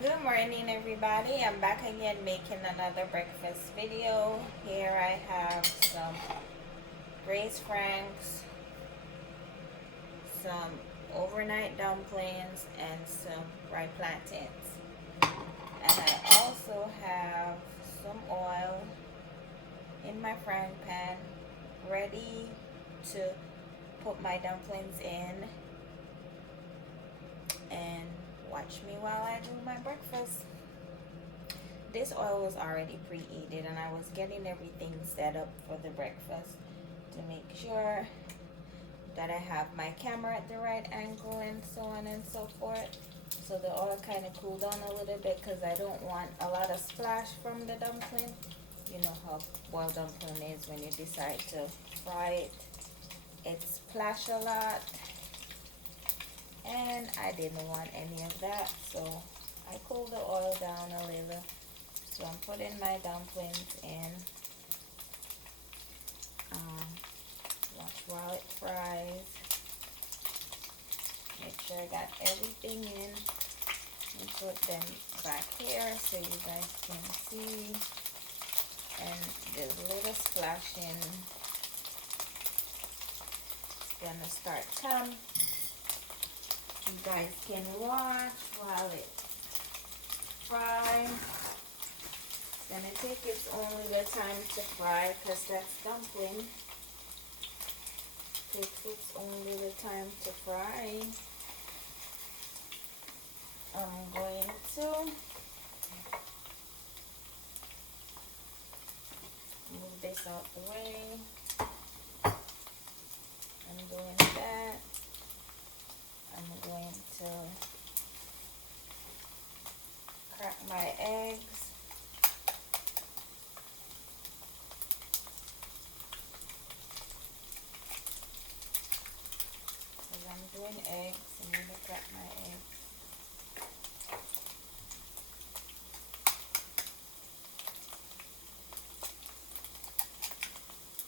Good morning, everybody. I'm back again making another breakfast video. Here I have some Grace Franks, some overnight dumplings, and some fried plantains. And I also have some oil in my frying pan ready to put my dumplings in and watch me while I do my breakfast. This oil was already preheated and I was getting everything set up for the breakfast to make sure that I have my camera at the right angle and so on and so forth. So the oil kind of cooled down a little bit because I don't want a lot of splash from the dumpling. You know how boiled dumpling is when you decide to fry it. It splash a lot and I didn't want any of that, so I cooled the oil down a little. So I'm putting my dumplings in. Watch while it fries. Make sure I got everything in. And put them back here so you guys can see. And the little splashing is gonna start come. You guys can watch while it fries. It's gonna take its own little time to fry because that's dumpling. Takes its own little time to fry. I'm going to move this out the way. I'm doing that. I'm going to crack my eggs. As I'm doing eggs, I'm going to crack my eggs.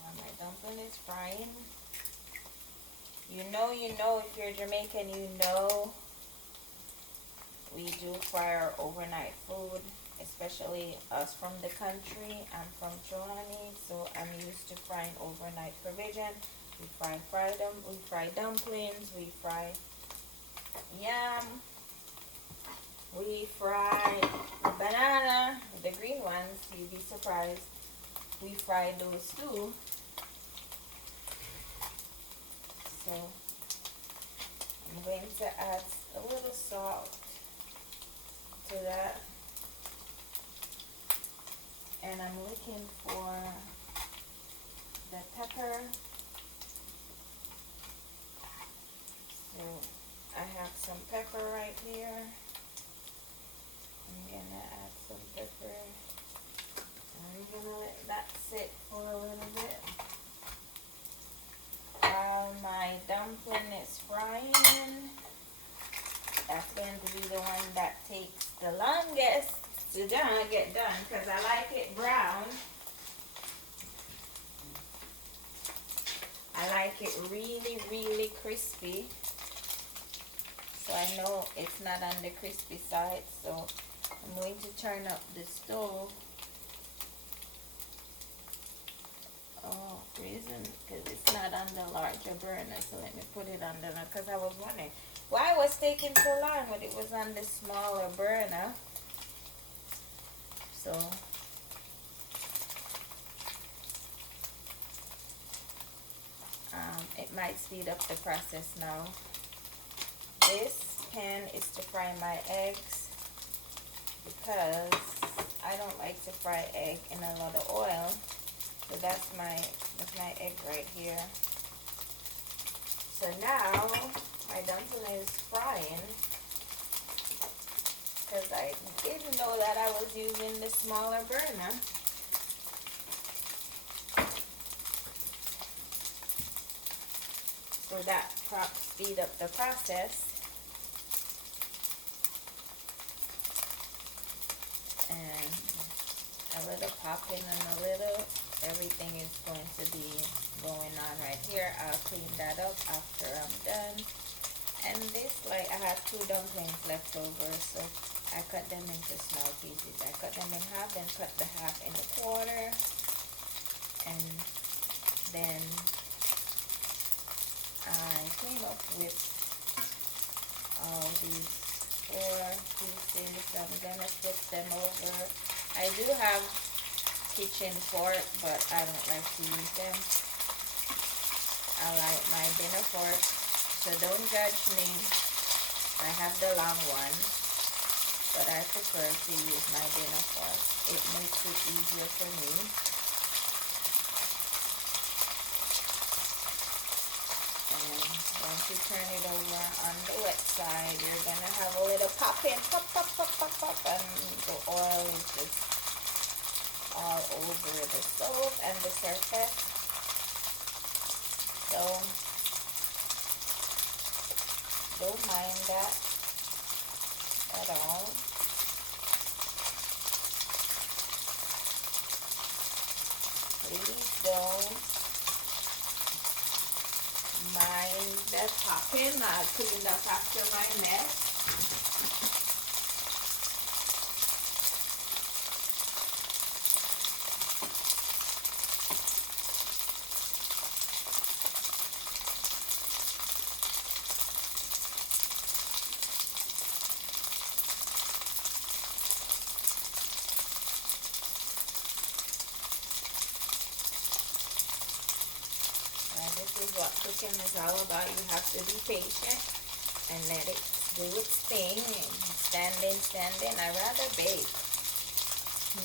While my dumpling is frying. You know, if you're Jamaican, you know we do fry our overnight food, especially us from the country. I'm from Trelawney, so I'm used to frying overnight provision. We fry dumplings, we fry yam, we fry banana, the green ones, you'd be surprised. We fry those too. So I'm going to add a little salt to that, and I'm looking for the pepper. So I have some pepper right here. I'm gonna add some pepper. I'm gonna let that sit for a little bit while my dumpling is frying. That's going to be the one that takes the longest to get done because I like it brown. I like it really, really crispy. So I know it's not on the crispy side. So I'm going to turn up the stove. Oh, reason because it's not on the larger burner. So let me put it on the, because I was wondering why it was taking so long when it was on the smaller burner. So it might speed up the process now. This pan is to fry my eggs because I don't like to fry egg in a lot of oil. So that's my egg right here. So now my dumpling is frying because I didn't know that I was using the smaller burner. So that speed up the process. And a little popping and a little, everything is going to be going on right here. I'll clean that up after I'm done. And this, like, I have 2 dumplings left over, so I cut them into small pieces. I cut them in half, then cut the half in a quarter, and then I came up with all these 4 pieces. I'm gonna flip them over. I do have kitchen fork, but I don't like to use them. I like my dinner fork, so don't judge me. I have the long one, but I prefer to use my dinner fork. It makes it easier for me. And once you turn it over on the wet side, you're gonna have a little pop in, pop, pop, pop, pop, pop, and the oil is just all over the stove and the surface. So don't mind that at all. Please don't mind that popping. I'll clean up after my mess. This is what cooking is all about. You have to be patient and let it do its thing. Standing. I rather bake.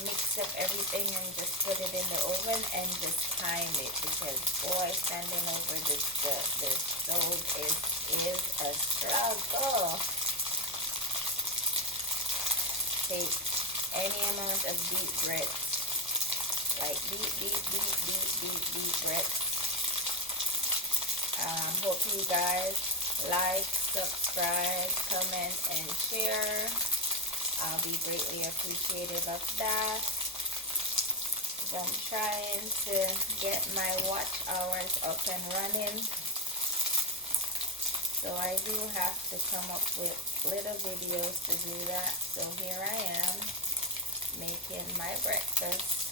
Mix up everything and just put it in the oven and just time it, because boy, standing over the stove is a struggle. Take any amount of deep breaths, like deep breaths. Hope you guys like, subscribe, comment, and share. I'll be greatly appreciative of that. I'm trying to get my watch hours up and running. So I do have to come up with little videos to do that. So here I am making my breakfast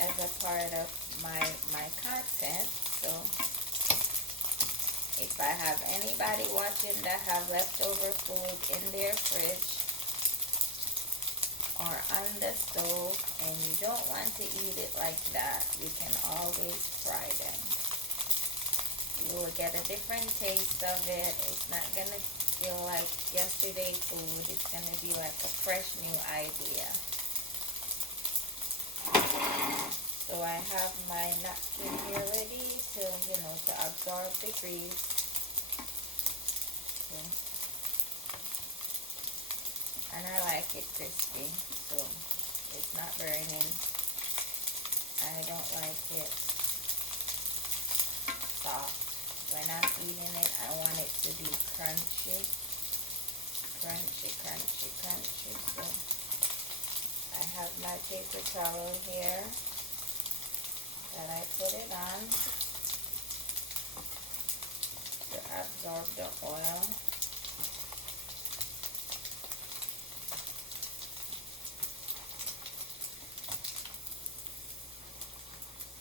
as a part of my content. So if I have anybody watching that have leftover food in their fridge or on the stove and you don't want to eat it like that, you can always fry them. You will get a different taste of it. It's not gonna feel like yesterday's food. It's gonna be like a fresh new idea. So I have my napkin here ready to, to absorb the grease. So, and I like it crispy, so it's not burning. I don't like it soft. When I'm eating it, I want it to be crunchy. So I have my paper towel here that I put it on to absorb the oil.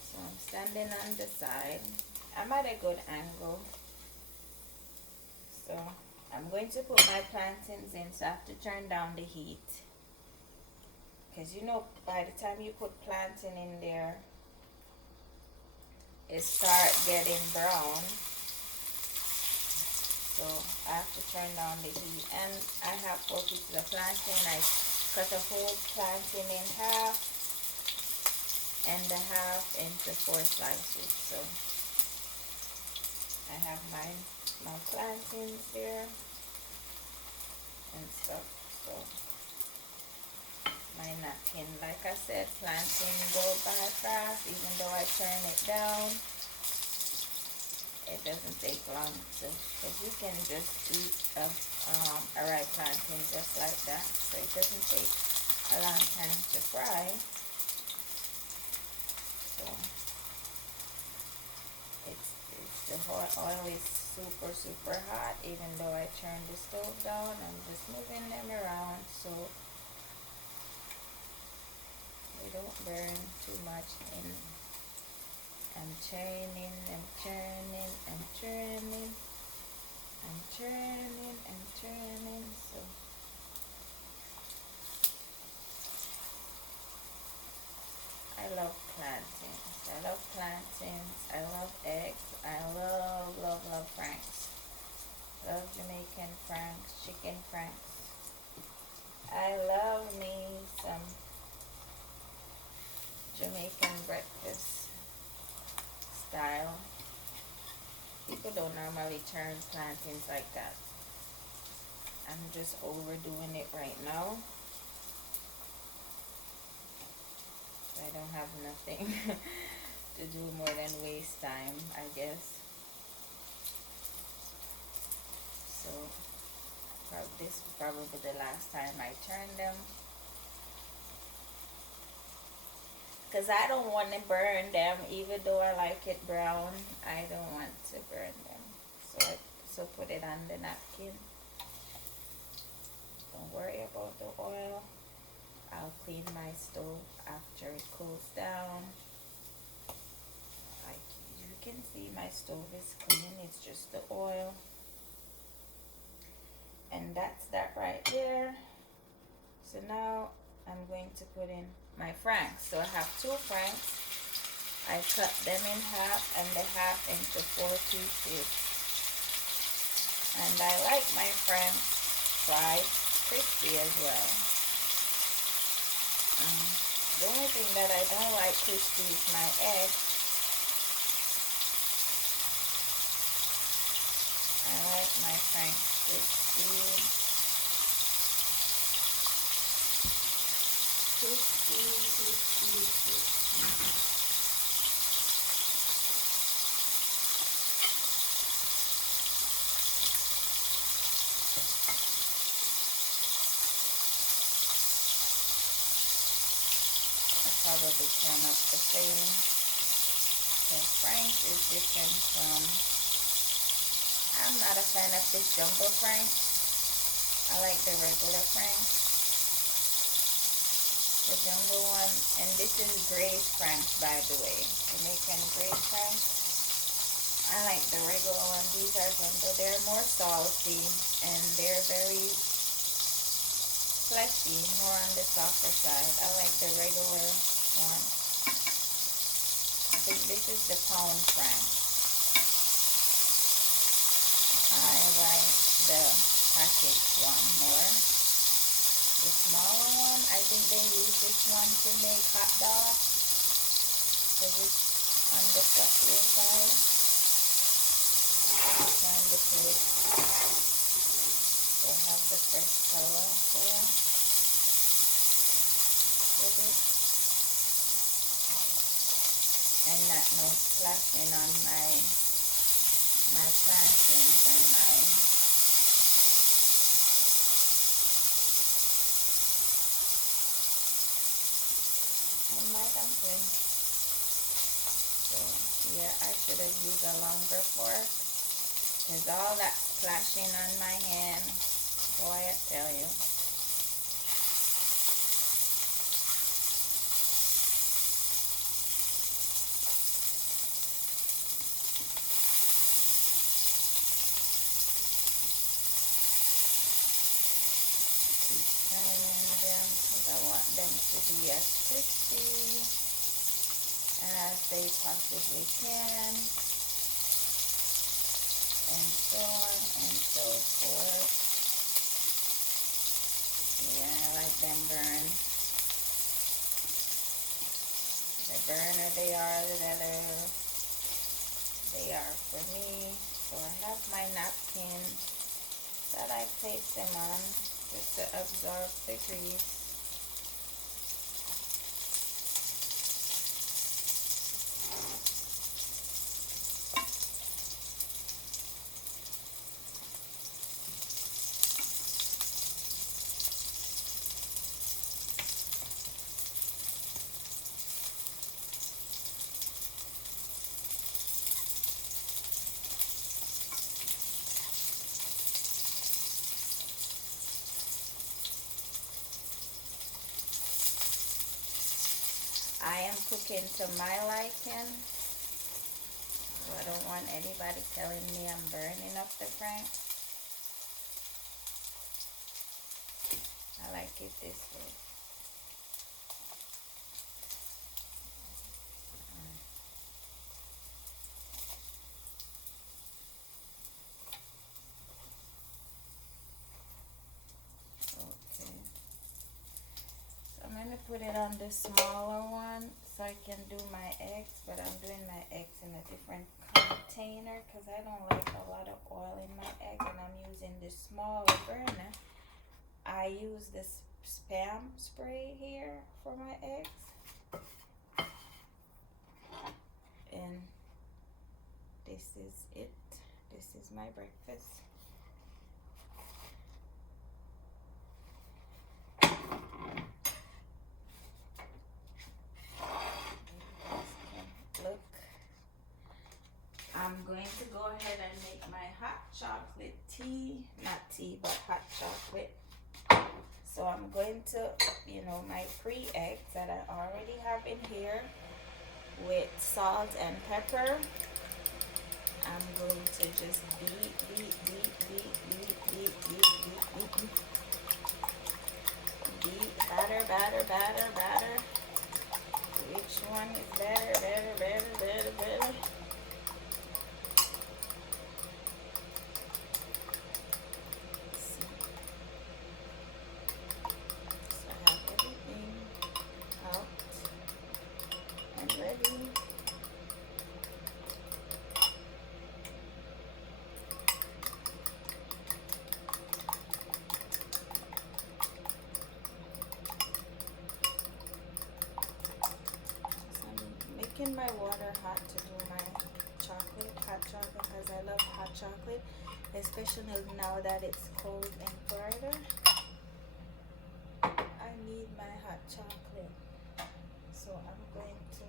So I'm standing on the side. I'm at a good angle. So I'm going to put my plantains in, so I have to turn down the heat. Because by the time you put plantain in there, it starts getting brown. So I have to turn down the heat. And I have 4 pieces of plantain. I cut a whole plantain in half and the half into 4 slices. So I have my plantains there and stuff. So my napkin, like I said, plantain go by fast. Even though I turn it down, it doesn't take long. So, because you can just eat a ripe plantain just like that. So it doesn't take a long time to fry. So the oil is super, super hot, even though I turned the stove down. I'm just moving them around so they don't burn too much. And I'm turning, I'm turning, I'm turning, I'm turning, I'm turning. So I love plantains. I love plantains. I love eggs. I love, love, love franks. Love Jamaican franks, chicken franks. I love me some Jamaican breakfast style. People don't normally turn plantains like that. I'm just overdoing it right now. I don't have nothing to do more than waste time, I guess. So this is probably the last time I turn them, because I don't want to burn them. Even though I like it brown, I don't want to burn them. So put it on the napkin. Don't worry about the oil. I'll clean my stove after it cools down. Like you can see, my stove is clean. It's just the oil. And that's that right there. So now I'm going to put in my franks. So I have 2 franks. I cut them in half and the half into 4 pieces. And I like my franks fried crispy as well. The only thing that I don't like crispy is my egg. I like my franks crispy. Crispy, crispy, crispy. Probably turn up the flame. So franks is different from, I'm not a fan of this jumbo frank. I like the regular frank, the jumbo one. And this is braised franks, by the way, Jamaican braised franks. I like the regular one. These are jumbo. They're more salty and they're very fleshy, more on the softer side. I like the regular one. I think this is the pound frank. I like the packaged one more. The smaller one, I think they use this one to make hot dogs because it's on the fluffier side. Turn the plate. They have the fresh color for this. And not no splashing on my plantains and my dumplings. So yeah, I should have used a longer fork, because all that splashing on my hand, boy, I tell you. I want them to be as crispy as they possibly can, and so on and so forth. Yeah, I like them burned. The burner they are, the better they are for me. So I have my napkin that I place them on just to absorb the grease. I am cooking to my liking. So I don't want anybody telling me I'm burning up the fry. I like it this way. Okay. So I'm going to put it on the smaller one so I can do my eggs, but I'm doing my eggs in a different container because I don't like a lot of oil in my egg, and I'm using this smaller burner. I use this spam spray here for my eggs, and this is it. This is my breakfast. Look, I'm going to go ahead and make my hot chocolate tea, not tea, but hot chocolate. So I'm going to, my pre-eggs that I already have in here with salt and pepper. I'm going to just beat. Beat, batter. Which one is better? So I have everything out and ready. Making my water hot to do my hot chocolate, because I love hot chocolate, especially now that it's cold in Florida. I need my hot chocolate, so I'm going to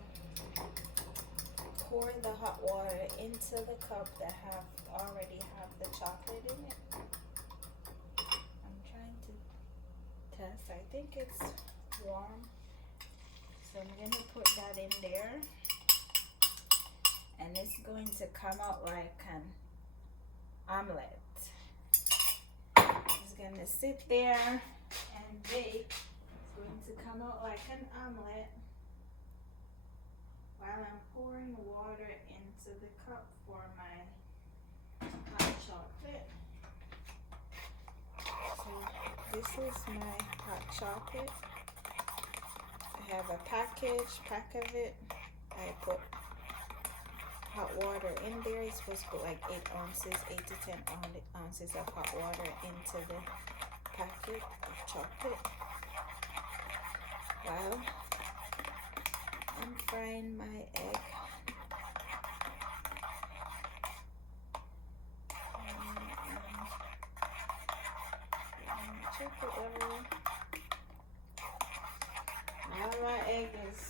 pour the hot water into the cup that already have the chocolate in it. I'm trying to test. I think it's warm. So I'm going to put that in there, and it's going to come out like an omelet. It's going to sit there and bake. It's going to come out like an omelet while I'm pouring water into the cup for my hot chocolate. So this is my hot chocolate. I have a pack of it. I put hot water in there. It's supposed to put like 8 to 10 ounces of hot water into the packet of chocolate. While I'm frying my egg. Chocolate level. Now my egg is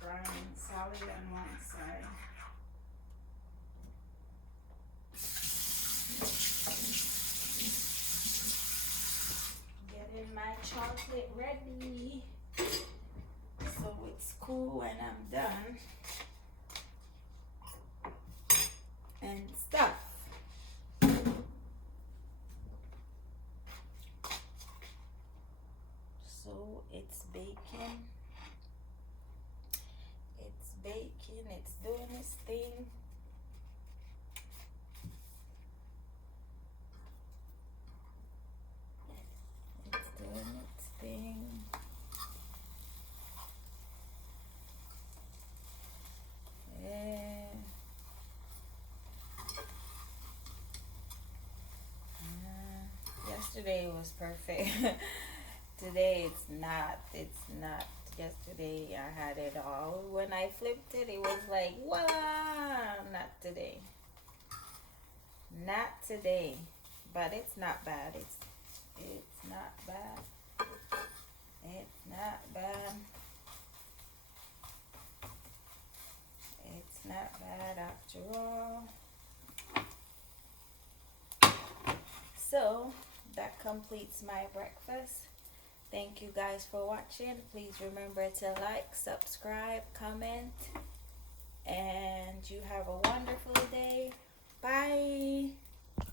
frying solid on one side. Getting my chocolate ready so it's cool when I'm done and stuff. So it's baking. It's doing its thing. It's doing its thing. Yeah. Yesterday was perfect. Today it's not. Yesterday I had it all. When I flipped it, it was like, voila! Not today. Not today. But it's not bad. It's not bad. It's not bad. It's not bad after all. So that completes my breakfast. Thank you guys for watching. Please remember to like, subscribe, comment, and you have a wonderful day. Bye.